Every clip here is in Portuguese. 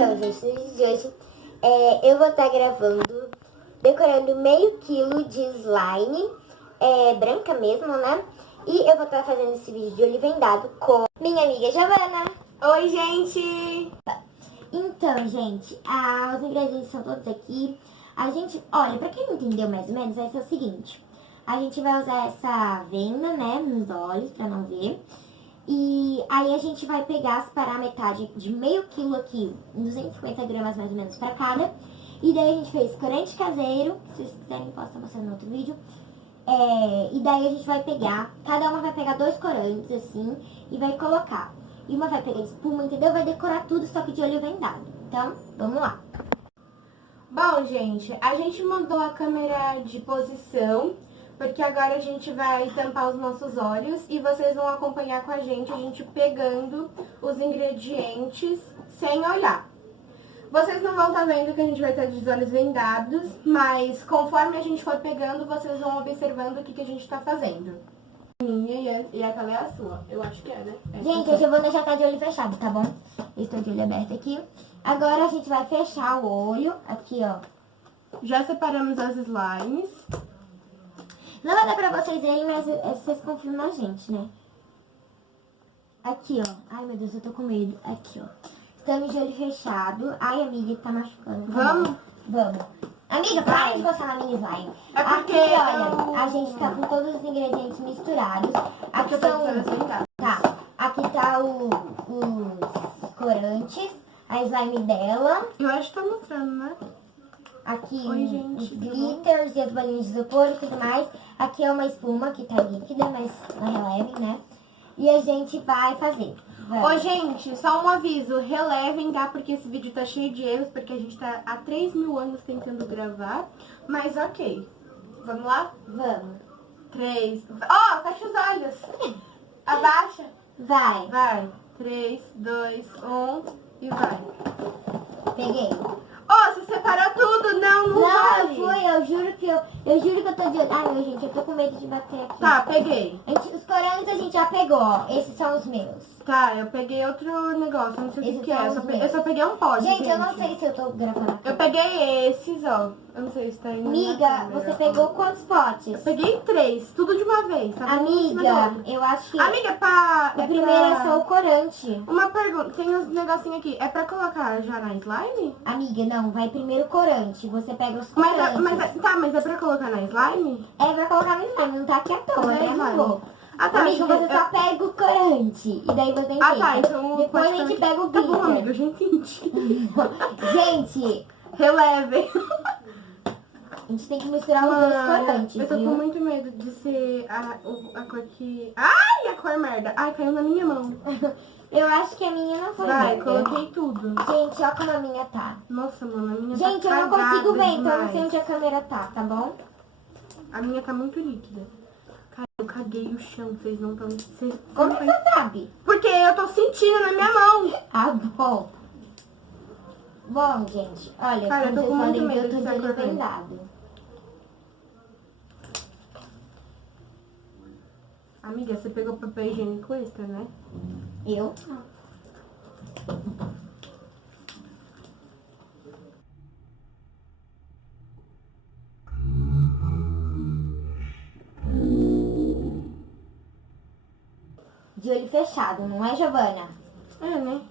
Então, gente, no vídeo de hoje eu vou estar gravando, decorando meio quilo de slime, branca mesmo, né? E eu vou estar fazendo esse vídeo de olho vendado com minha amiga Giovana. Oi, gente! Então, gente, os ingredientes são todos aqui. A gente, olha, pra quem não entendeu mais ou menos, vai ser o seguinte. A gente vai usar essa venda, né, nos olhos, pra não ver. E aí a gente vai pegar, separar a metade de meio quilo aqui, 250 gramas mais ou menos pra cada. E daí a gente fez corante caseiro, se vocês quiserem posso estar mostrando no outro vídeo. E daí a gente vai pegar, cada uma vai pegar 2 corantes assim e vai colocar. E uma vai pegar espuma, entendeu? Vai decorar tudo, só que de olho vendado. Então, vamos lá. Bom, gente, a gente mudou a câmera de posição, porque agora a gente vai tampar os nossos olhos e vocês vão acompanhar com a gente pegando os ingredientes sem olhar. Vocês não vão estar vendo que a gente vai ter os olhos vendados, mas conforme a gente for pegando, vocês vão observando o que a gente tá fazendo. Minha e aquela é a sua. Eu acho que é, né? Gente, a Giovana já tá de olho fechado, tá bom? Eu estou de olho aberto aqui. Agora a gente vai fechar o olho, aqui, ó. Já separamos as slimes. Não vai dar pra vocês verem, mas vocês confiam na gente, né? Aqui, ó. Ai, meu Deus, eu tô com medo. Aqui, ó. Estamos de olho fechado. Ai, amiga, tá machucando. Vamos? Vamos. Amiga, para de gostar na minha slime. É porque aqui, olha, a gente tá com todos os ingredientes misturados. Aqui são... Tá. Aqui tá os corantes, a slime dela. Eu acho que tá mostrando, né? Aqui Oi, gente, os glitters e as bolinhas de isopor e tudo mais. Aqui é uma espuma que tá líquida, mas não relevem, né? E a gente vai fazer. Ô, gente, só um aviso, relevem, tá? Porque esse vídeo tá cheio de erros, porque a gente tá há 3.000 anos tentando gravar. Mas ok. Vamos lá? Vamos. 3... Ó, fecha os olhos. Abaixa. Vai. Vai. 3, 2, 1 e vai. Peguei. Ó, você separou tudo? Não vale. Eu juro que eu juro que eu tô de olho. Ai, meu, gente, eu tô com medo de bater aqui. Tá, peguei. Os corantes a gente já pegou, ó. Esses são os meus. Tá, eu peguei outro negócio, não sei o Esses que que é. são os Eu só peguei um pote, Gente, eu não sei se eu tô gravando aqui. Eu peguei esses, ó. Eu não sei se tá indo na Amiga, câmera. você pegou quantos potes? Eu peguei 3, tudo de uma vez, tá? Amiga, eu acho que Amiga, pra... o primeiro é só o corante. Uma pergunta, tem uns negocinho aqui. É pra colocar já na slime? Amiga, não, vai primeiro o corante. Você pega os corantes. Mas é pra colocar na slime? É pra colocar no slime, não tá aqui à toa, né, amor? Ah, tá. Amiga, você só pega o corante. E daí você enfeita. Ah, tá, então... Depois a gente pega o Tá glitter. bom, amiga, eu já entendi. Gente, Relevem. a gente tem que misturar os dois corantes, eu tô viu? com muito medo de ser a cor que... Ai, a cor merda. Ai, caiu na minha mão. Eu acho que a minha não foi Vai, merda. coloquei tudo. Gente, olha como a minha tá. Nossa, mano, a minha Gente, tá eu não consigo ver, então eu não sei demais. onde a câmera tá bom? A minha tá muito líquida. Cara, eu caguei o chão, vocês não estão... Como que você sabe? Porque eu tô sentindo na minha mão. Ah, bom. Bom, gente, olha, Cara, eu como tô com vocês muito podem ver, medo eu tô de de ser olho cor vendado. Amiga, você pegou papel higiênico extra, né? Eu? De olho fechado, não é, Giovana? É, né?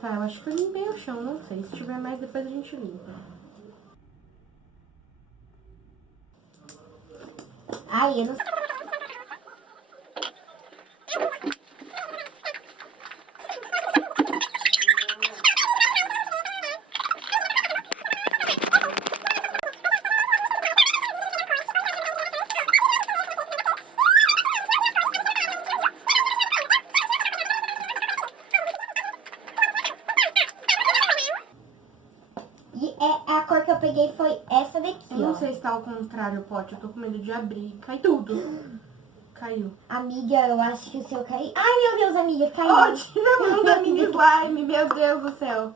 Tá, eu acho que eu limpei o chão, não sei. Se tiver mais, depois a gente limpa. Ai, eu não sei. E a cor que eu peguei foi essa daqui, Eu não ó. sei se tá ao contrário o pote. Eu tô com medo de abrir. Cai tudo. Caiu. Amiga, eu acho que o seu caiu. Ai, meu Deus, amiga, caiu. Ó, tira a mão da minha slime. Meu Deus do céu.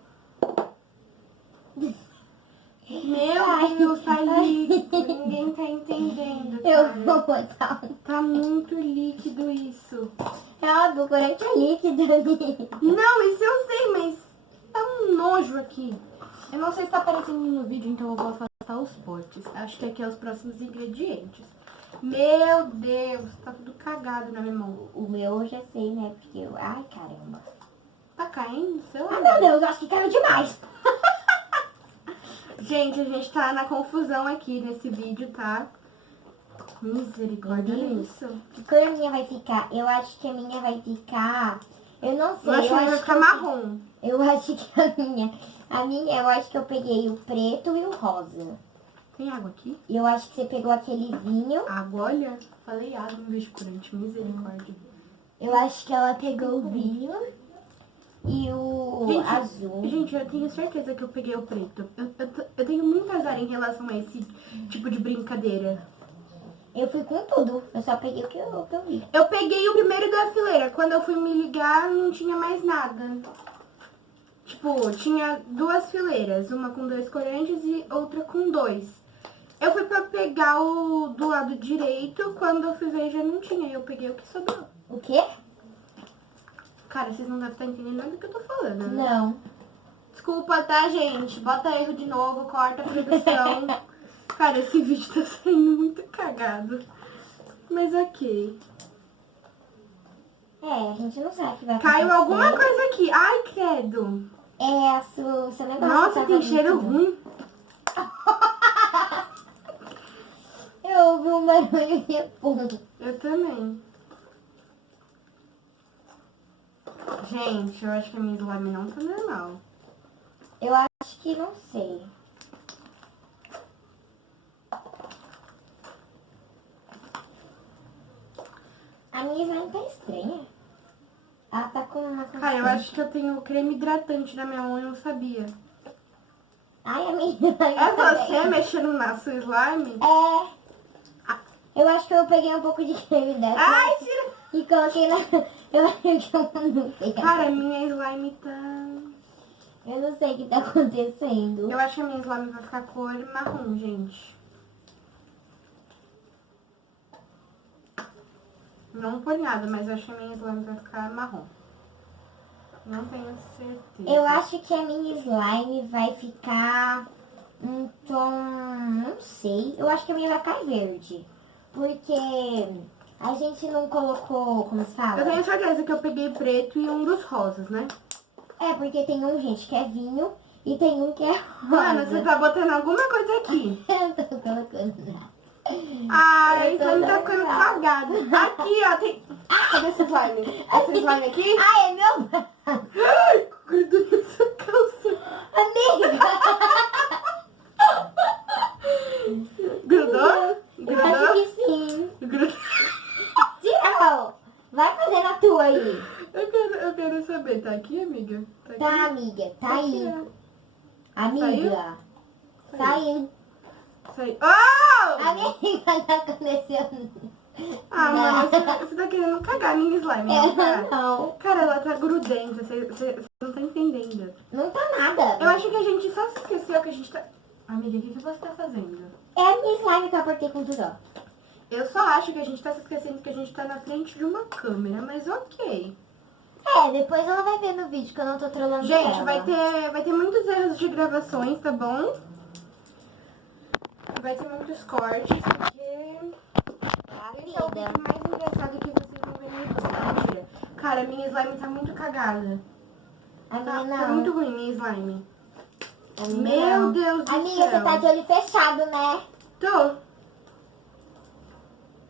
Meu Ai, Deus, tá ai. líquido. Ninguém tá entendendo, Eu cara. vou botar um... Tá muito líquido isso. É óbvio, o corante é líquido, amiga. Não, isso eu sei, mas tá um nojo aqui. Eu não sei se tá aparecendo no vídeo, então eu vou afastar os potes. Acho que aqui é os próximos ingredientes. Meu Deus, tá tudo cagado na minha mão. O meu eu já sei, né? Porque eu... Ai, caramba. Tá caindo, sei lá. Ah, meu Deus, eu acho que caiu demais. Gente, a gente tá na confusão aqui nesse vídeo, tá? Misericórdia, olha isso. Que cor a minha vai ficar? Eu acho que a minha vai ficar... Eu não sei. Eu acho que vai ficar marrom. Eu acho que a minha, eu acho que eu peguei o preto e o rosa. Tem água aqui? E eu acho que você pegou aquele vinho. Água, olha. Falei água em vez de corante, misericórdia. Eu acho que ela pegou o vinho e o azul. Gente, eu tenho certeza que eu peguei o preto. Eu tenho muito azar em relação a esse tipo de brincadeira. Eu fui com tudo. Eu só peguei o que eu vi. Eu peguei o primeiro da fileira. Quando eu fui me ligar, não tinha mais nada. Tipo, tinha duas fileiras. Uma com 2 corantes e outra com 2. Eu fui pra pegar o do lado direito. Quando eu fui ver, já não tinha. Eu peguei o que sobrou. O quê? Cara, vocês não devem estar entendendo nada do que eu tô falando, né? Não. Desculpa, tá, gente? Bota erro de novo, corta a produção. Cara, esse vídeo tá saindo muito cagado. Mas ok. É, a gente não sabe o que vai acontecer. Caiu alguma coisa aqui. Ai, credo. É, seu negócio. Nossa, tava tem cheiro líquido. ruim. Eu ouvi um barulho de fundo. Eu também. Gente, eu acho que a minha slime não tá normal. Eu acho que não sei. A minha slime tá estranha. Ela tá com uma... Cara, eu acho que eu tenho creme hidratante na minha mão e não sabia. Ai, a minha slime É também. você mexendo na sua slime? É. Eu acho que eu peguei um pouco de creme dessa Ai, tira! e coloquei na... Eu acho que eu não sei. Cara, a minha slime tá... Eu não sei o que tá acontecendo. Eu acho que a minha slime vai ficar cor marrom, gente. Não por nada, mas eu acho que a minha slime vai ficar marrom. Não tenho certeza. Eu acho que a minha slime vai ficar um tom... Não sei. Eu acho que a minha vai ficar verde. Porque a gente não colocou... Como se fala? Eu tenho certeza que eu peguei preto e um dos rosas, né? É, porque tem um, gente, que é vinho e tem um que é rosa. Mano, você tá botando alguma coisa aqui. Eu tô colocando nada. Ai, Eu tô isso não tá ficando normal. cagado. Aqui, ó, tem... Cadê esse slime? Esse slime aqui? Ai, é meu braço. Ai, grudou na sua calça. Amiga! Grudou? Eu acho Grudou? que sim. Grudou. Tira, vai fazendo a tua aí. Eu quero saber, tá aqui, amiga? Tá aqui? Tá, amiga, tá aí. Aqui, Amiga, ó. saiu. Saiu. Oh! Amiga, tá acontecendo. Ah, mano, você tá querendo cagar a minha slime, não tá? Não, Cara, ela tá grudenta, você não tá entendendo. não tá nada. Eu acho que a gente só se esqueceu que a gente tá... Amiga, o que você tá fazendo? É a minha slime que eu apertei com tudo, ó. Eu só acho que a gente tá se esquecendo que a gente tá na frente de uma câmera, mas ok. É, depois ela vai ver no vídeo que eu não tô trolando Gente, ela. vai ter muitos erros de gravações, tá bom? Vai ter muitos cortes, porque... Esse é o vídeo mais engraçado que vocês vão ver no YouTube. Mentira. Cara, a minha slime tá muito cagada. A minha Tá não. muito ruim minha slime. A minha Meu não. Deus do Amiga, céu. você tá de olho fechado, né? Tô.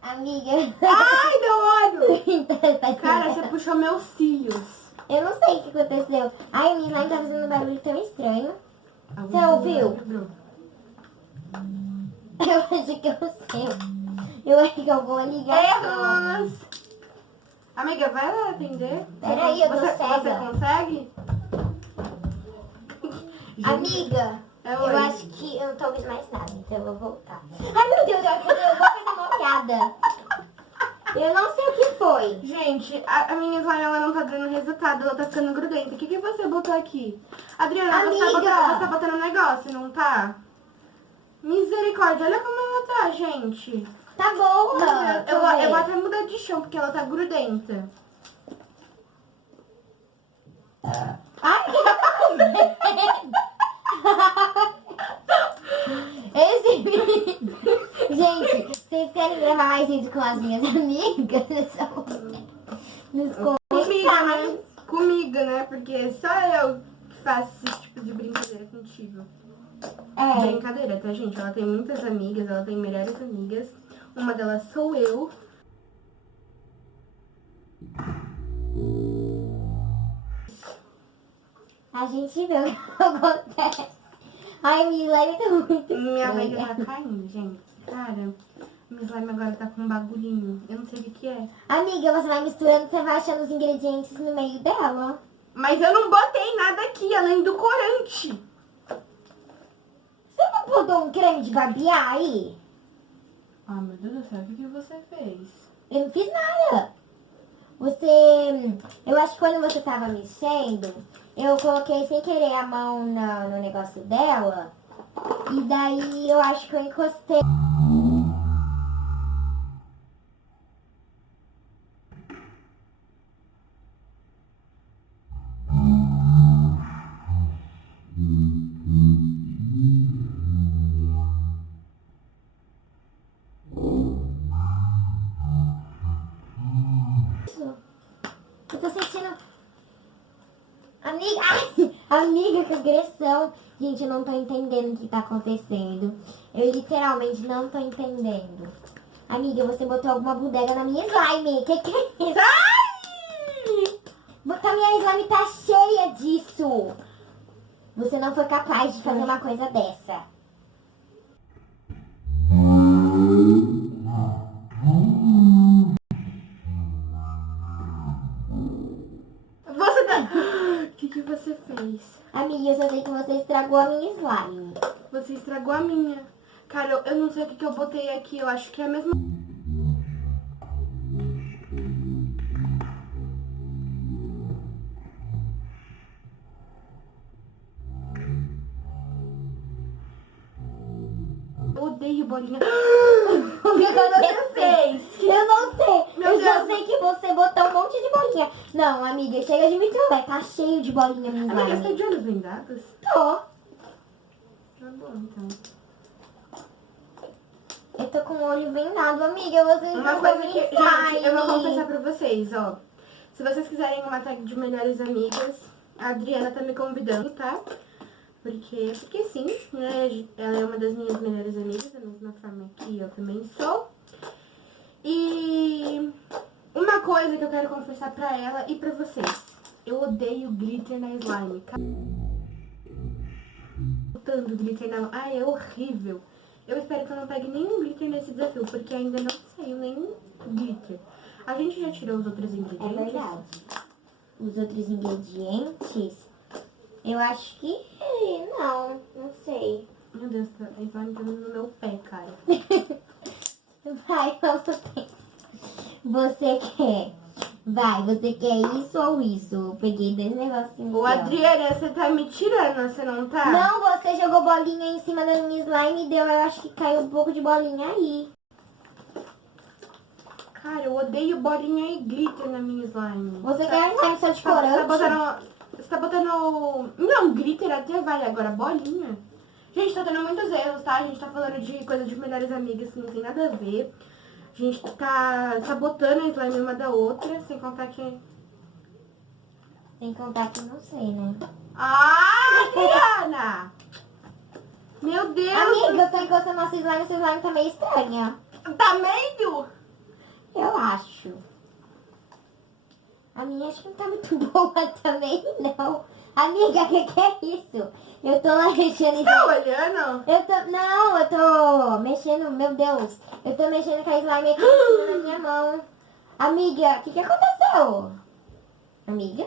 Amiga. Ai, meu olho! Então, tá Cara, de- você puxou meus cílios. Eu não sei o que aconteceu. Ai, a minha slime tá fazendo um barulho tão estranho. Você ouviu? Eu acho que eu sei. Eu acho que eu vou ligar. Erros! Amiga, vai lá atender. Peraí, eu tô Você cega. consegue? Amiga, É eu oi. acho que eu não tô ouvindo mais nada, então eu vou voltar. Ai, meu Deus, eu vou fazer uma piada. Eu não sei o que foi. Gente, a minha slime ela não tá dando resultado, ela tá ficando grudenta. O que você botou aqui? Adriana, você Amiga. tá botando um negócio, não tá? Misericórdia, olha como ela tá, gente. Tá boa. Eu vou até mudar de chão, porque ela tá grudenta. Ai, que esse vídeo... Gente, vocês querem gravar mais vídeo com as minhas amigas? Nos comentários. Comigo, né? Porque só eu que faço esse tipo de brincadeira contigo. É. Brincadeira, tá, gente? Ela tem muitas amigas, ela tem melhores amigas. Uma delas sou eu. A gente vê o que acontece. Ai, minha slime tá muito Minha mãe estranha. tá caindo, gente. Cara, minha slime agora tá com um bagulhinho. Eu não sei o que é. Amiga, você vai misturando, você vai achando os ingredientes no meio dela. Mas eu não botei nada aqui, além do corante. Você não botou um creme de barbear aí? Ah, meu Deus do céu, o que você fez? Eu não fiz nada. Eu acho que quando você tava mexendo, eu coloquei sem querer a mão no negócio dela. E daí eu acho que eu encostei. Eu tô sentindo... Amiga, ai, amiga, que agressão. Gente, eu não tô entendendo o que tá acontecendo. Eu literalmente não tô entendendo. Amiga, você botou alguma bodega na minha slime. Que é isso? Ai! A minha slime tá cheia disso. Você não foi capaz de fazer uma coisa dessa. Você tá... O que você fez? Amiga, eu só sei que você estragou a minha slime. Você estragou a minha. Cara, eu não sei o que eu botei aqui. Eu acho que é a mesma... Eu odeio bolinha. O que você fez? Eu não sei. Meu Eu só Deus. sei que você botou um monte de bolinha. Não, amiga, chega de me trollar. Tá cheio de bolinha no Amiga, você tá slime. de olhos vendados? Tô. Tá bom, então. Eu tô com o olho vendado, amiga. Você Uma não coisa vai que, me gente, eu vou confessar pra vocês, ó. Se vocês quiserem uma tag de melhores amigas, a Adriana tá me convidando, tá? Porque sim, né? Ela é uma das minhas melhores amigas, da mesma forma que eu também sou. E uma coisa que eu quero confessar pra ela e pra vocês. Eu odeio glitter na slime. Botando glitter na... Ai, é horrível. Eu espero que eu não pegue nenhum glitter nesse desafio, porque ainda não saiu nenhum glitter. A gente já tirou os outros É ingredientes? verdade. Os outros ingredientes, eu acho que não sei. Meu Deus, a slime tá no meu pé, cara. Vai, vamos ver. Você quer? Vai, você quer isso ou isso? Eu peguei dois negocinhos. Ô, aqui, ó. Adriana, você tá me tirando, você não tá? Não, você jogou bolinha em cima da minha slime e deu, eu acho que caiu um pouco de bolinha aí. Cara, eu odeio bolinha e glitter na minha slime. Você quer slime só de Você tá corante? Você tá botando... Não, glitter até vale, agora bolinha. Gente, tá tendo muitos erros, tá? A gente tá falando de coisa de melhores amigas que não tem nada a ver. A gente tá sabotando a slime uma da outra, sem contar que... Sem contar que eu não sei, né? Ah, Adriana! Meu Deus! Amiga, eu tô encostando nossa slime, sua slime tá meio estranha. Tá meio? Eu acho. A minha acho que não tá muito boa também, não. Amiga, que é isso? Eu tô lá mexendo em... Tá olhando? Não, eu tô mexendo, meu Deus. Eu tô mexendo com a slime aqui em cima da minha mão. Amiga, o que aconteceu? Amiga?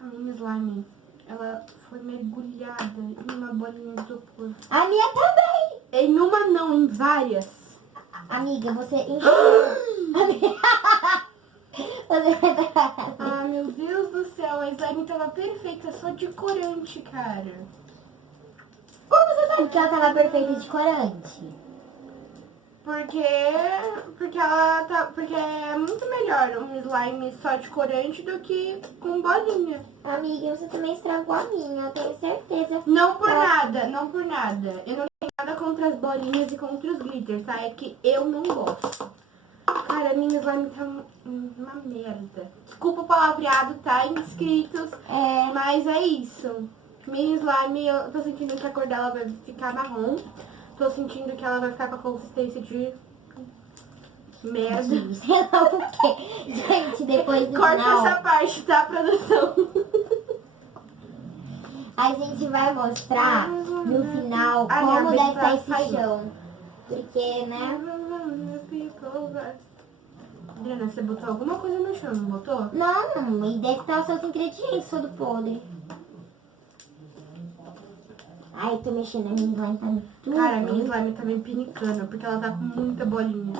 A minha slime, ela foi mergulhada em uma bolinha de isopor. A minha também. Em uma não, em várias. Amiga, você encheu. Ah, meu Deus do céu, a slime tava perfeita, só de corante, cara. Como você tá Porque ela tava perfeita de corante. Porque é muito melhor um slime só de corante do que com bolinha. Amiga, você também estragou a minha, eu tenho certeza. Não por nada, não por nada. Eu não tenho nada contra as bolinhas e contra os glitters, tá? É que eu não gosto. Cara, a minha slime tá uma merda. Desculpa o palavreado, tá, inscritos? Mas é isso. Minha slime, eu tô sentindo que a cor dela vai ficar marrom. Tô sentindo que ela vai ficar com a consistência de merda. Sei lá o quê. Gente, depois do Corta final, essa parte, tá, produção? a gente vai mostrar no final Ah, minha como vez deve tá estar esse saindo. chão. Porque, né? Adriana, você botou alguma coisa no chão, não botou? Não, e deve estar os seus ingredientes todo podre. Ai, tô mexendo, a minha slime tá tudo. Cara, a minha slime tá meio pinicando, porque ela tá com muita bolinha.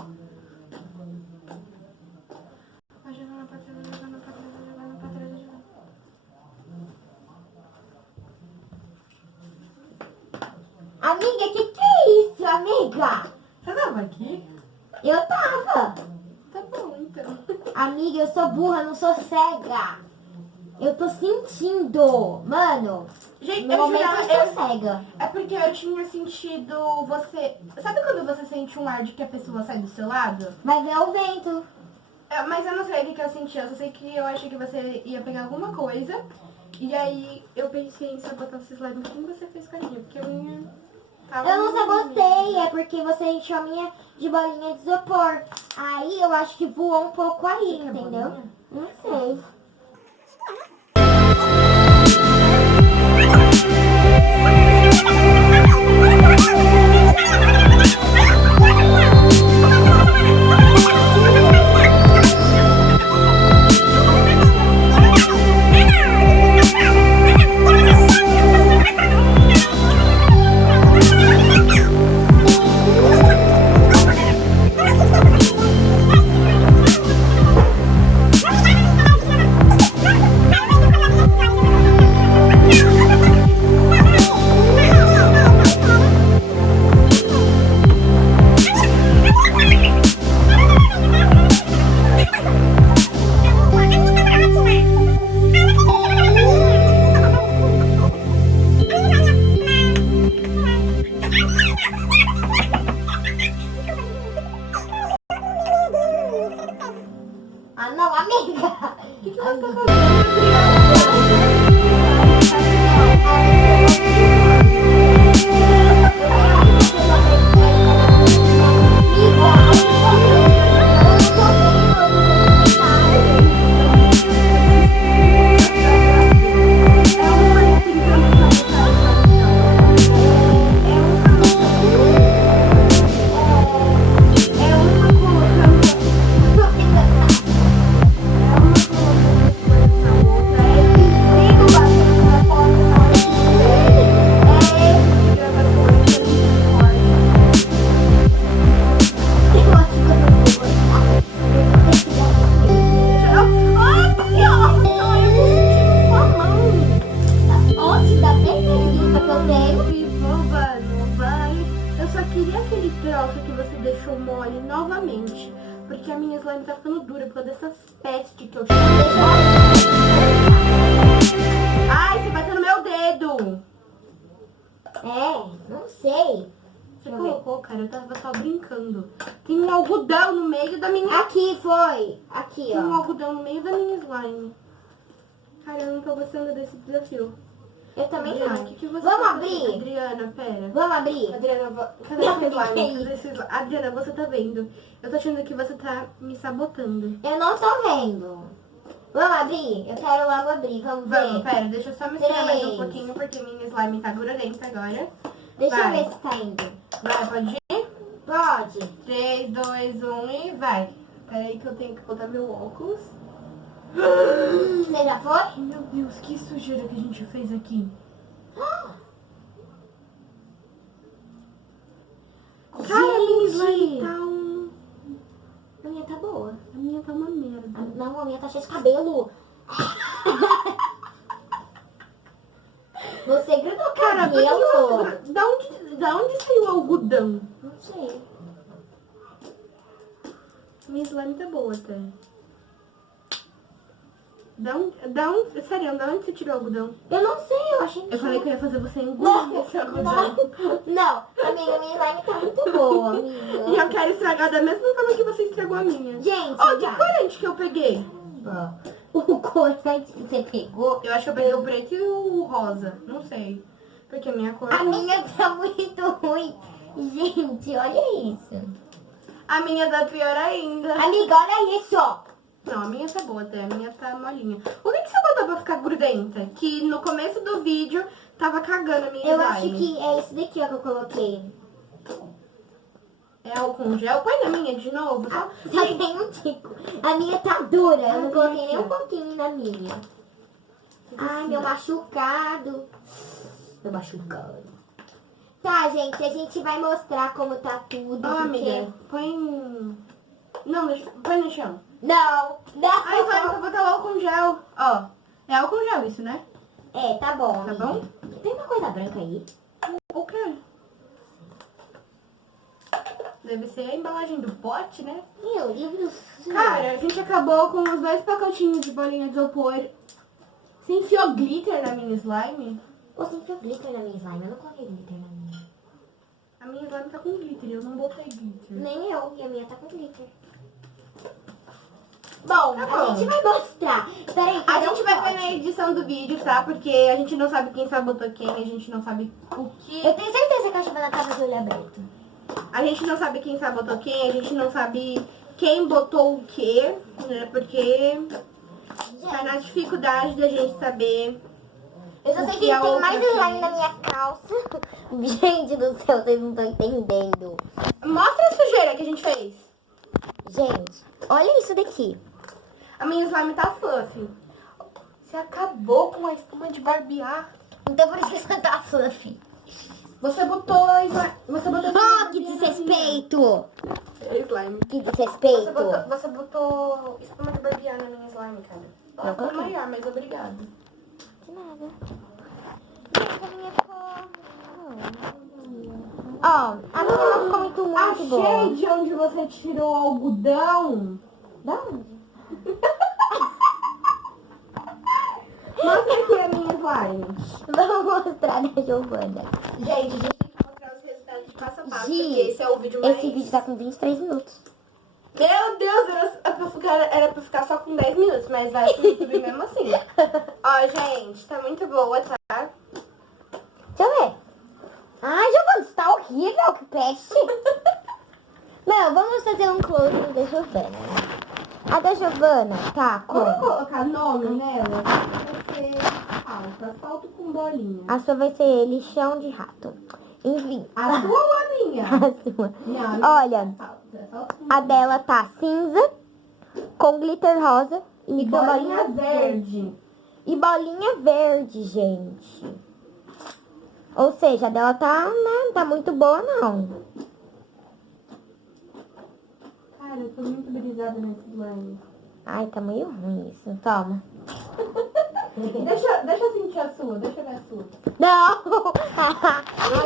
Amiga, que é isso, amiga? Você tava aqui? Eu tava. Tá bom, então. Amiga, eu sou burra, não sou cega. Eu tô sentindo. Mano, Gente, no eu momento jurava... eu sou cega. É porque eu tinha sentido você... Sabe quando você sente um ar de que a pessoa sai do seu lado? Vai ver o vento. Mas eu não sei o que eu senti. Eu só sei que eu achei que você ia pegar alguma coisa. E aí eu pensei em sabotar esse slime. Como você fez com a minha? Porque a minha... Eu não sabotei, é porque você encheu a minha de bolinha de isopor. Aí eu acho que voou um pouco aí, Você quer entendeu? bolinha? Não sei. Ah, não, amiga. O que você tá fazendo, que você deixou mole novamente. Porque a minha slime tá ficando dura por causa dessas pestes que eu chamo. Ai, você bateu no meu dedo! Não sei. Você colocou, cara, eu tava só brincando. Tem um algodão no meio da minha... Aqui foi. Aqui, Tem um ó. algodão no meio da minha slime. Cara, eu não tô gostando desse desafio. Eu também Adriana, não. o que você Vamos tá abrir? fazendo? Adriana, pera. Vamos abrir? Adriana, cadê Não, esse que é slime? Cadê isso? esse slime? Adriana, você tá vendo? Eu tô achando que você tá me sabotando. Eu não tô vendo. Vamos abrir? Eu quero logo abrir. Vamos ver. Vamos, pera, deixa eu só misturar mais um 3. pouquinho, porque minha slime tá grudenta agora. Deixa Vai. eu ver se tá indo. Vai, pode ir? Pode. 3, 2, 1 e vai. Pera aí que eu tenho que botar meu óculos. Você já foi? Meu Deus, que sujeira que a gente fez aqui. Cara, a minha slime tá um... A minha tá boa. A minha tá uma merda. Não, a minha tá cheia de cabelo. Você grudou o Cara, por que cabelo. você... Da onde... algodão? Não sei. Minha slime tá boa até. Sério, da onde você tirou o algodão? Eu não sei, eu achei. Eu falei que eu ia fazer você engolir esse algodão. Não, amiga, minha slime tá muito boa, amiga. E eu quero estragar da mesma forma que você estragou a minha. Gente, Ó, que já. corante que eu peguei? O corante que você pegou. Eu acho que eu peguei o preto e o rosa. Não sei. Porque a minha cor... A minha tá muito ruim. Gente, olha isso. A minha tá pior ainda. Amiga, olha isso. Não, a minha tá boa até. A minha tá molinha. O que você botou pra ficar grudenta? Que no começo do vídeo tava cagando a minha Eu slime. acho que é isso daqui, ó, que eu coloquei. É álcool gel? Põe na minha de novo. Só... Só que tem um tico. A minha tá dura. Eu não coloquei nem um pouquinho na minha. Ai, meu machucado. Meu machucado. Tá, gente, a gente vai mostrar como tá tudo. Ó, porque... amiga, põe... Não, põe no chão. Não, não. Ai, vai, vou botar o álcool gel. Ó, é álcool gel isso, né? É, tá bom. Tá amiga. bom? Tem uma coisa branca aí? O quê? Deve ser a embalagem do pote, né? Meu Deus. Cara, a gente acabou com os 2 pacotinhos de bolinha de isopor. Você enfiou glitter na minha slime? Você enfiou glitter na minha slime? Eu não coloquei glitter na minha. A minha slime tá com glitter, eu não botei glitter. Nem eu. E a minha tá com glitter. Bom, Tá a bom. gente vai mostrar. Peraí, A gente vai ver na edição do vídeo, tá? Porque a gente não sabe quem sabotou quem, a gente não sabe o que. Eu tenho certeza que a Giovana tava de olho aberto. A gente não sabe quem sabotou quem, a gente não sabe quem botou o quê, né? Porque tá na dificuldade da gente saber. Eu só sei O que que a tem outra mais slime fez. na minha calça. Gente do céu, vocês não estão entendendo. Mostra a sujeira que a gente fez. Gente, olha isso daqui. A minha slime tá fluffy. Você acabou com a espuma de barbear. Então por isso que tá fluffy. Você botou a slime. Você botou Oh, que desrespeito! É slime. Que desrespeito! Você botou espuma de barbear na minha slime, cara. Não Ela ficou coloquei. maior, mas obrigada. De nada. Gente, a minha cor. Ó, a minha não ficou muito boa. Achei de onde você tirou o algodão. Da onde? Mostra aqui a minha slime. Vamos mostrar da Giovana. Gente, a gente tem que mostrar os resultados de passo a passo, Gi, porque esse é o vídeo mais... Esse vídeo tá com 23 minutos. Meu Deus, era pra ficar só com 10 minutos, mas vai pro YouTube mesmo assim. Ó, gente, tá muito boa, tá? Deixa eu ver. Ai, Giovana, isso tá horrível, que peste. Não, vamos fazer um close da Giovana. A da Giovana tá com... Vamos colocar nome nela? Vai ser asfalto com bolinha. A sua vai ser lixão de rato. Enfim. A sua ou a minha? A sua. Não, a minha Olha, é asfalto com a dela tá cinza, com glitter rosa e com bolinha verde. E bolinha verde, gente. Ou seja, a dela tá, né, não tá muito boa, não. Cara, eu tô muito brisada nesse slime. Ai, tá meio ruim isso. Toma. Deixa eu sentir a sua, deixa eu ver a sua. Não!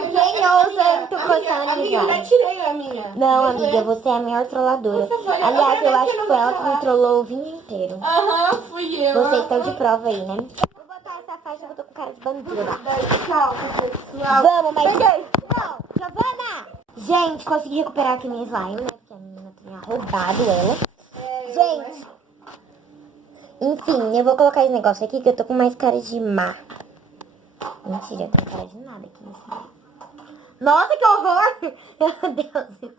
Ninguém ousa tu coçando a Amiga, eu já amizade. tirei a minha. Não, Deixa eu amiga, ver. você é a maior trolladora. Por favor, Aliás, eu eu acho que foi ela que me trollou o vídeo inteiro. Aham, fui eu. Vocês estão de prova aí, né? Vou botar essa faixa que eu tô com cara de bandido. Tchau, pessoal. Vamos, mas... Não, Giovana! Gente, consegui recuperar aqui minha slime, né? Porque a menina tinha roubado ela. Gente, enfim, eu vou colocar esse negócio aqui que eu tô com mais cara de má. Mentira, eu tenho cara de nada aqui nesse vídeo. Nossa, que horror! Meu Deus.